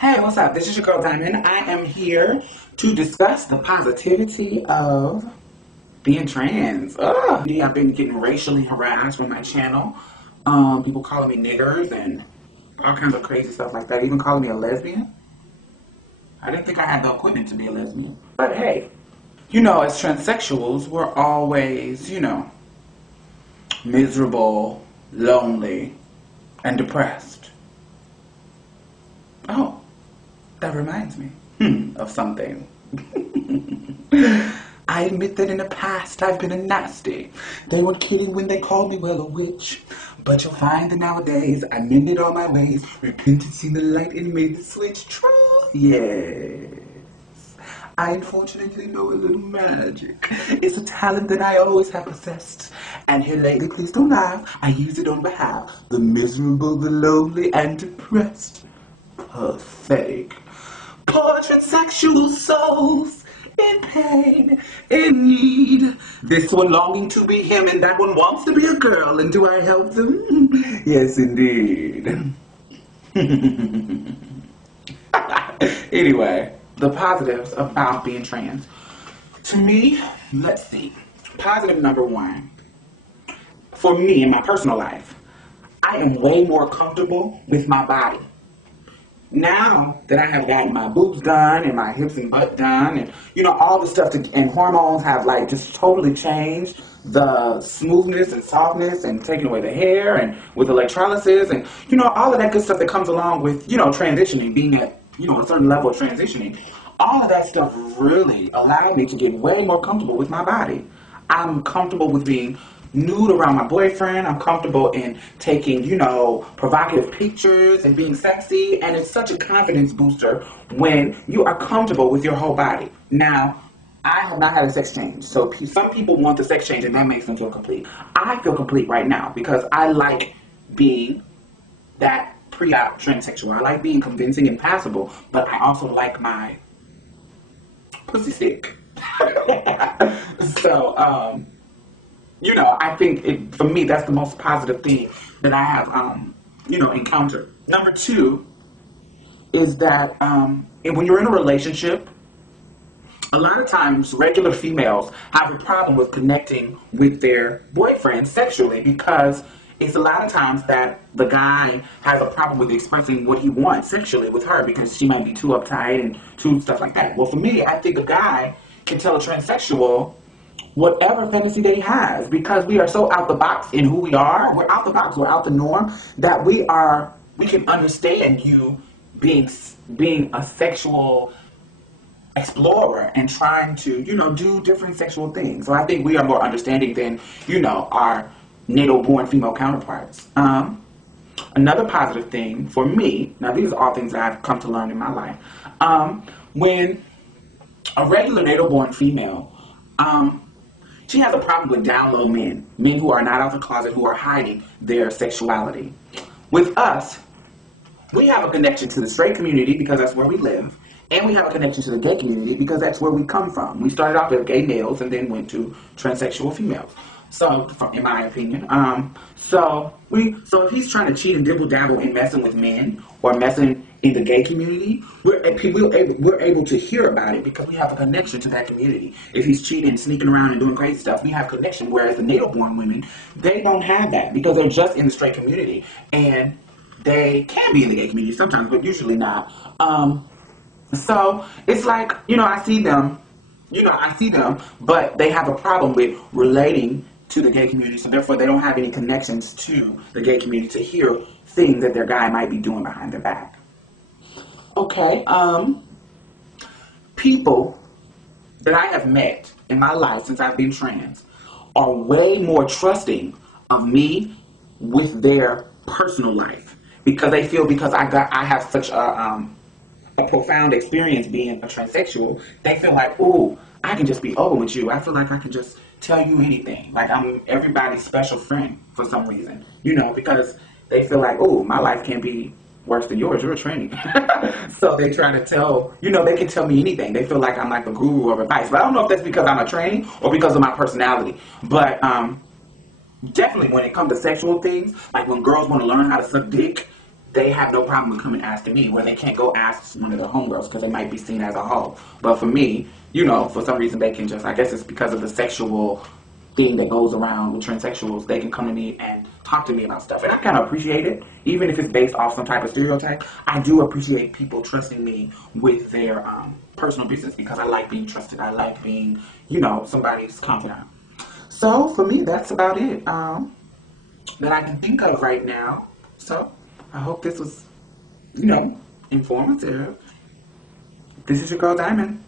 Hey, what's up? This is your girl Diamond. I am here to discuss the positivity of being trans. Ugh. I've been getting racially harassed on my channel. People calling me niggers and all kinds of crazy stuff like that. Even calling me a lesbian. I didn't think I had the equipment to be a lesbian. But hey, as transsexuals, we're always, miserable, lonely, and depressed. Oh. That reminds me of something. I admit that in the past I've been a nasty. They were kidding when they called me, well, a witch. But you'll find that nowadays I mended all my ways, repented, seen the light, and made the switch true. Yes. I unfortunately know a little magic. It's a talent that I always have possessed. And here lately, please don't laugh, I use it on behalf of the miserable, the lonely, and depressed. Pathetic. Poor transsexual souls in pain, in need. This one longing to be him and that one wants to be a girl. And do I help them? Yes, indeed. Anyway, the positives about being trans. To me, let's see. Positive number one. For me, in my personal life, I am way more comfortable with my body. Now that I have gotten my boobs done and my hips and butt done and, all the stuff and hormones have like just totally changed the smoothness and softness and taking away the hair and with electrolysis and, all of that good stuff that comes along with, transitioning, being at, a certain level of transitioning. All of that stuff really allowed me to get way more comfortable with my body. I'm comfortable with being nude around my boyfriend. I'm comfortable in taking, provocative pictures and being sexy. And it's such a confidence booster when you are comfortable with your whole body. Now, I have not had a sex change. So some people want the sex change and that makes them feel complete. I feel complete right now because I like being that pre-op transsexual. I like being convincing and passable, but I also like my pussy stick. So, I think for me, that's the most positive thing that I have, encountered. Number two is that when you're in a relationship, a lot of times regular females have a problem with connecting with their boyfriend sexually because it's a lot of times that the guy has a problem with expressing what he wants sexually with her because she might be too uptight and too stuff like that. Well, for me, I think a guy can tell a transsexual whatever fantasy that he has because we are so out the box in who we are. We're out the box, we're out the norm that we can understand you being a sexual explorer and trying to, do different sexual things. So I think we are more understanding than, our natal-born female counterparts. Another positive thing for me, now these are all things that I've come to learn in my life, when a regular natal-born female, she has a problem with down low men who are not out the closet, who are hiding their sexuality. With us, we have a connection to the straight community because that's where we live, and we have a connection to the gay community because that's where we come from. We started off as gay males and then went to transsexual females. So, in my opinion, so if he's trying to cheat and dibble dabble in messing with men or messing in the gay community, we're able to hear about it because we have a connection to that community. If he's cheating, sneaking around and doing crazy stuff, we have connection. Whereas the natal-born women, they don't have that because they're just in the straight community, and they can be in the gay community sometimes, but usually not. So it's like I see them, but they have a problem with relating to the gay community, so therefore they don't have any connections to the gay community to hear things that their guy might be doing behind their back. Okay, people that I have met in my life since I've been trans are way more trusting of me with their personal life because they feel I have such a profound experience being a transsexual. They feel like, ooh, I can just be open with you. I feel like I can just tell you anything. Like I'm everybody's special friend for some reason, because they feel like, oh, my life can't be worse than yours. You're a tranny. So they try to tell, they can tell me anything. They feel like I'm like the guru of advice. But I don't know if that's because I'm a tranny or because of my personality. But definitely when it comes to sexual things, like when girls want to learn how to suck dick, they have no problem with coming asking me, where they can't go ask one of their homegirls because they might be seen as a hoe. But for me, you know, for some reason they can just, I guess it's because of the sexual thing that goes around with transsexuals, they can come to me and talk to me about stuff. And I kind of appreciate it, even if it's based off some type of stereotype. I do appreciate people trusting me with their personal business because I like being trusted. I like being, you know, somebody's confidant. So for me, that's about it that I can think of right now. So I hope this was, you know, informative. This is your girl Diamond.